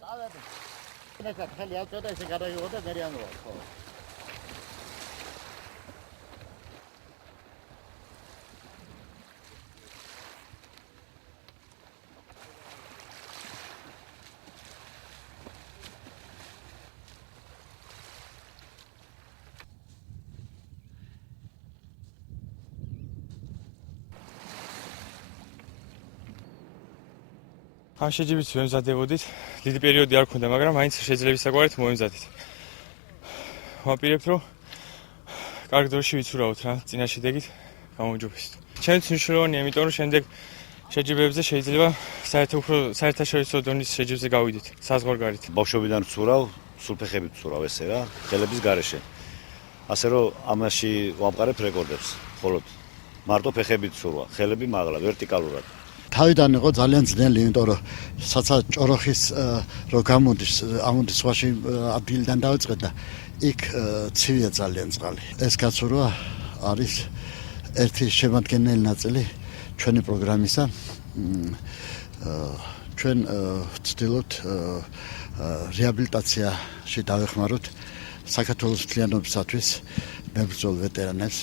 წავედი. ნექა ხელი ავწოდა ესე გადაიღო და მერიანოა, ხო. ამ შეჯიბით ვემზადებოდით. დიდი პერიოდი არ ქონდა, მაგრამ მაინც შეიძლება საგვარით მოემზადეთ. ვაპირებთ, რომ კარგ დროში ვიცურავოთ რა, წინა შედეგით გამოვიჯობესოთ. ჩემთვის მნიშვნელოვანია, იმიტომ რომ შემდეგ შეჯიბებზე შეიძლება საერთაშორისო დონის შეჯიბზე გავიდეთ, საზღვარგარეთ. ბავშვობიდან ვცურავ, სულ ფეხებით ვცურავ ესე რა, ხელების გარეშე. ასე რომ ამაში ვამყარებ რეკორდებს, მხოლოდ მარტო ფეხებით ვცურვა, ხელები მაღლა, ვერტიკალურად. თავიდან იყო ძალიან ძნელი, იმიტომ რომ საცა ჭოროხის რო გამოდის, ამოდის ზღვაში ადგილიდან დავიწყეთ და იქ ცივია ძალიან წყალი. ეს გაცურვა არის ერთი შემადგენელი ნაწილი ჩვენი პროგრამისა. ჩვენ ვცდილობთ რეაბილიტაციაში დავეხმაროთ საქართველოს მთლიანობისათვის მებრძოლ ვეტერანებს.